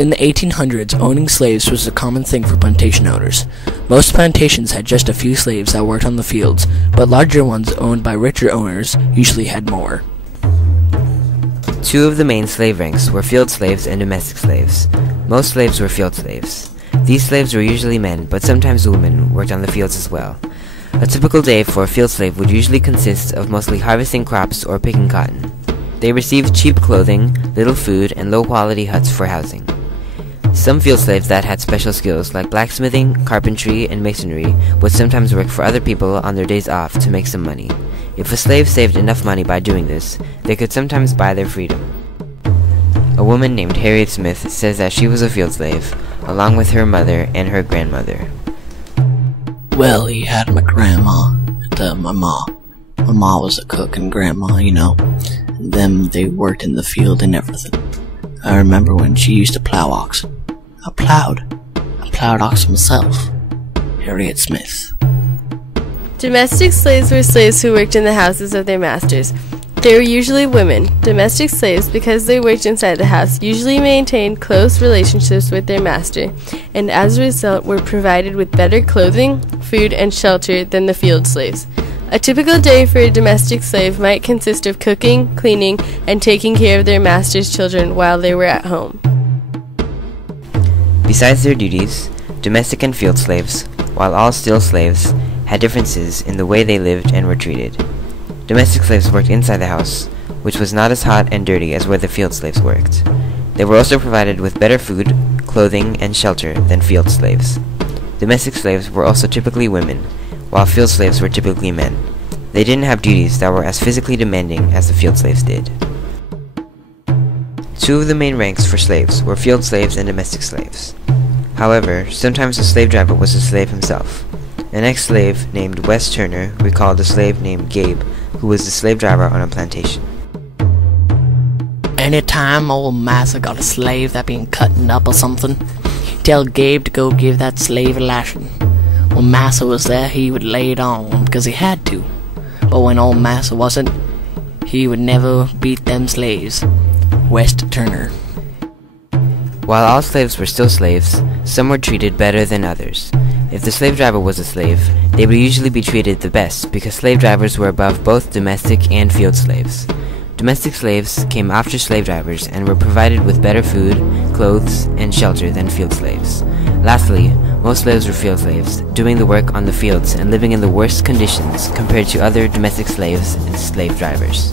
In the 1800s, owning slaves was a common thing for plantation owners. Most plantations had just a few slaves that worked on the fields, but larger ones owned by richer owners usually had more. Two of the main slave ranks were field slaves and domestic slaves. Most slaves were field slaves. These slaves were usually men, but sometimes women worked on the fields as well. A typical day for a field slave would usually consist of mostly harvesting crops or picking cotton. They received cheap clothing, little food, and low-quality huts for housing. Some field slaves that had special skills like blacksmithing, carpentry, and masonry would sometimes work for other people on their days off to make some money. If a slave saved enough money by doing this, they could sometimes buy their freedom. A woman named Harriet Smith says that she was a field slave, along with her mother and her grandmother. Well, he had my grandma and my ma. My ma was a cook and grandma, and them, they worked in the field and everything. I remember when she used to plow oxen. I plowed oxen myself. Harriet Smith. Domestic slaves were slaves who worked in the houses of their masters. They were usually women. Domestic slaves, because they worked inside the house, usually maintained close relationships with their master, and as a result were provided with better clothing, food, and shelter than the field slaves. A typical day for a domestic slave might consist of cooking, cleaning, and taking care of their master's children while they were at home. Besides their duties, domestic and field slaves, while all still slaves, had differences in the way they lived and were treated. Domestic slaves worked inside the house, which was not as hot and dirty as where the field slaves worked. They were also provided with better food, clothing, and shelter than field slaves. Domestic slaves were also typically women, while field slaves were typically men. They didn't have duties that were as physically demanding as the field slaves did. Two of the main ranks for slaves were field slaves and domestic slaves. However, sometimes the slave driver was a slave himself. An ex-slave named Wes Turner recalled a slave named Gabe, who was the slave driver on a plantation. Anytime old massa got a slave that been cutting up or something, he'd tell Gabe to go give that slave a lashing. When massa was there, he would lay it on because he had to. But when old massa wasn't, he would never beat them slaves. West Turner. While all slaves were still slaves, some were treated better than others. If the slave driver was a slave, they would usually be treated the best because slave drivers were above both domestic and field slaves. Domestic slaves came after slave drivers and were provided with better food, clothes, and shelter than field slaves. Lastly, most slaves were field slaves, doing the work on the fields and living in the worst conditions compared to other domestic slaves and slave drivers.